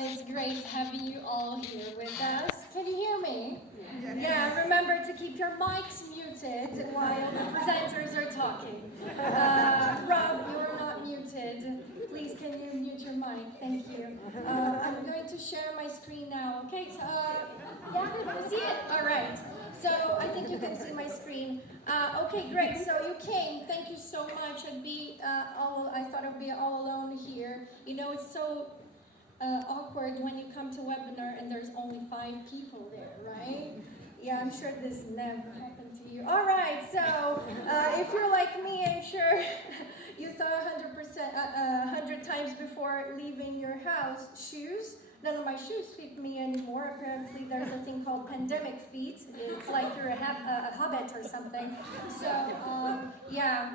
It's great having you all here with us. Can you hear me? Yeah, remember to keep your mics muted while the presenters are talking. Rob, you're not muted. Please, can you mute your mic? Thank you. I'm going to share my screen now. Okay, so, yeah, you see it? All right. So, I think you can see my screen. Okay, great. So, you came. Thank you so much. I thought I'd be all alone here. You know, it's so awkward when you come to webinar and there's only 5 people there, right? Yeah, I'm sure this never happened to you. All right, so if you're like me, I'm sure you thought 100 times before leaving your house. Shoes? None of my shoes fit me anymore. Apparently, there's a thing called pandemic feet. It's like you're a hobbit or something. So, yeah.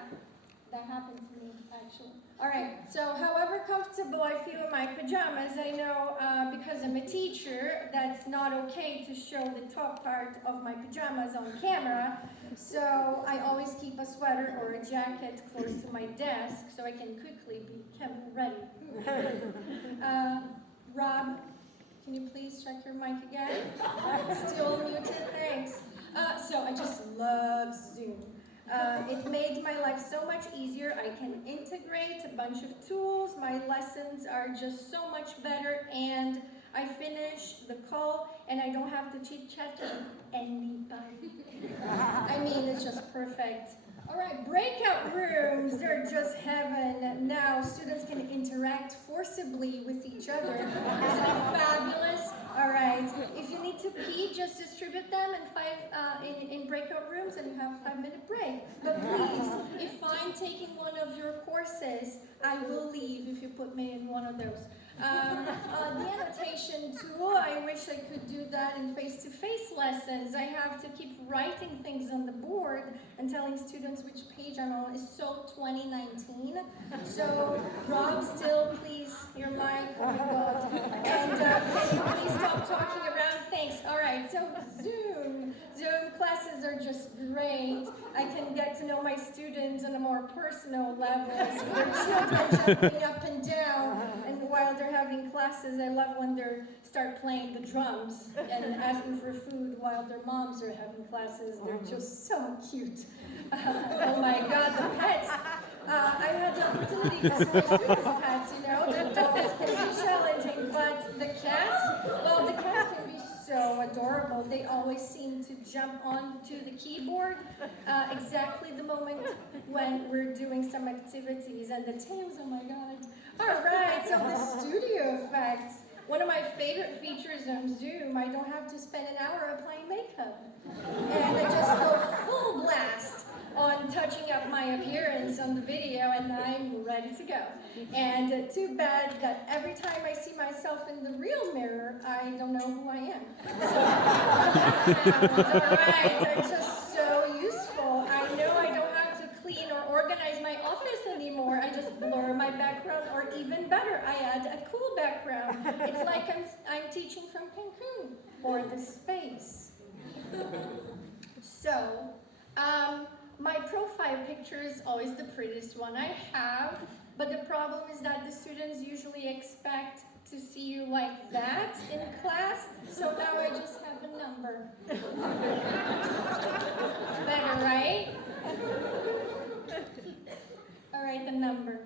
That happened to me, actually. All right, so however comfortable I feel in my pajamas, I know because I'm a teacher, that's not okay to show the top part of my pajamas on camera. So I always keep a sweater or a jacket close to my desk so I can quickly become ready. Rob, can you please check your mic again? Still muted, thanks. So I just love Zoom. It made my life so much easier. I can integrate a bunch of tools. My lessons are just so much better, and I finish the call and I don't have to chit-chat with anybody. I mean, it's just perfect. All right, breakout rooms, they're just heaven. Now students can interact forcibly with each other. Isn't it fabulous? All right, if you need to pee, just distribute them in breakout rooms and you have a 5-minute break. But please, if I'm taking one of your courses, I will leave if you put me in one of those. The annotation tool, I wish I could do that in face-to-face lessons. I have to keep writing things on the board and telling students which page I'm on. It's so 2019. So, Rob, still, please, your mic, oh my God. And can you please stop talking around? Thanks. All right, so Zoom classes are just great. I can get to know my students on a more personal level. So their children jumping up and down, and while they're having classes, I love when they start playing the drums and asking for food while their moms are having classes. They're just so cute. Oh my God, the pets. I had the opportunity to see my students' pets, you know. The dogs can be challenging, but the cats, well, the cats can be so adorable. They always seem to jump onto the keyboard exactly the moment when we're doing some activities. And the tails, oh my God. All right, so the studio effects. One of my favorite features on Zoom, I don't have to spend an hour applying makeup. And I just go full blast on touching up my appearance on the video, and I'm ready to go. And too bad that every time I see myself in the real mirror, I don't know who I am. So, all right, they're just so useful. I know I don't have to clean or organize my office anymore. I just blur my background, or even better, I add a cool background. It's like I'm teaching from Cancun or the space. So, my profile picture is always the prettiest one I have, but the problem is that the students usually expect to see you like that in class, so now I just have a number. Better, right? All right, the number.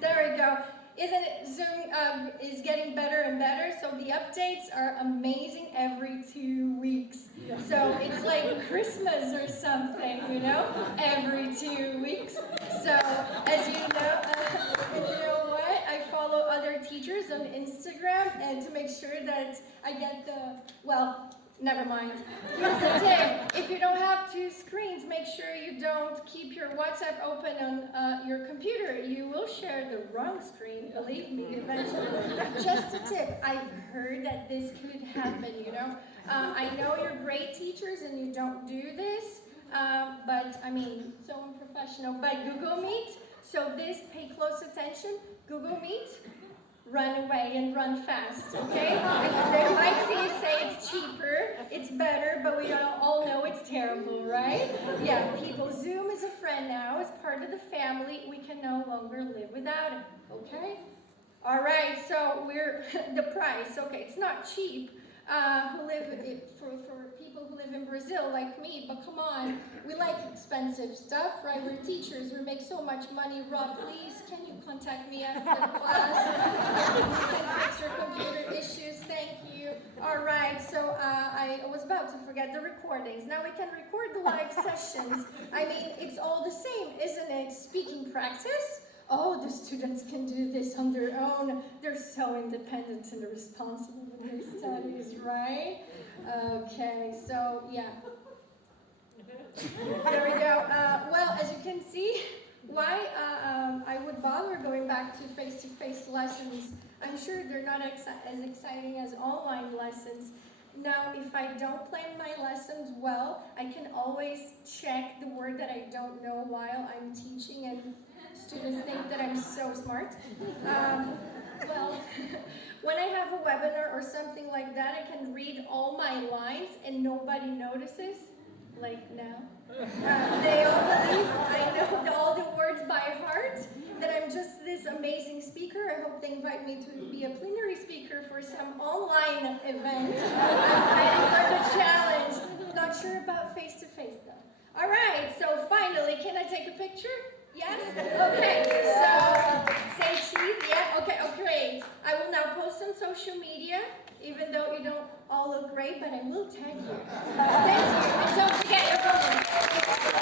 There we go. Isn't it? Zoom is getting better and better, so the updates are amazing every 2 weeks. So it's like Christmas or something, you know, every 2 weeks. So as you know, and you know what? I follow other teachers on Instagram and to make sure that I get never mind. Here's the tip. If you don't have 2 screens, make sure you don't keep your WhatsApp open on your computer. You will share the wrong screen, believe me, eventually. Just a tip. I've heard that this could happen, you know. I know you're great teachers and you don't do this, but I mean, so unprofessional. But Google Meet, so this, pay close attention. Google Meet, run away and run fast, okay? They might say it's cheaper, it's better, but we all know it's terrible, right? Yeah, people, Zoom is a friend now, it's part of the family. We can no longer live without it, okay? All right, so we're the price. Okay, it's not cheap. For people who live in Brazil like me, but come on, we like expensive stuff, right? We're teachers, we make so much money. Rob, please, can you contact me after class? You can fix your computer issues, thank you. All right, so I was about to forget the recordings. Now we can record the live sessions. I mean, it's all the same, isn't it? Speaking practice. Oh, the students can do this on their own. They're so independent and responsible with their studies, right? Okay, so yeah. There we go. Well, as you can see, why I would bother going back to face-to-face lessons. I'm sure they're not as exciting as online lessons. Now, if I don't plan my lessons well, I can always check the word that I don't know while I'm teaching, and students think that I'm so smart. Well, when I have a webinar or something like that, I can read all my lines and nobody notices, like now. They all believe I know all the words by heart, that I'm just this amazing speaker. I hope they invite me to be a plenary speaker for some online event. I'm ready for the challenge. Not sure about face-to-face though. All right, so finally, can I take a picture? Yes? Okay, so say cheese, yeah? Okay, oh great. I will now post on social media, even though you don't all look great, but I will tag you. Thank you, and don't forget your phone.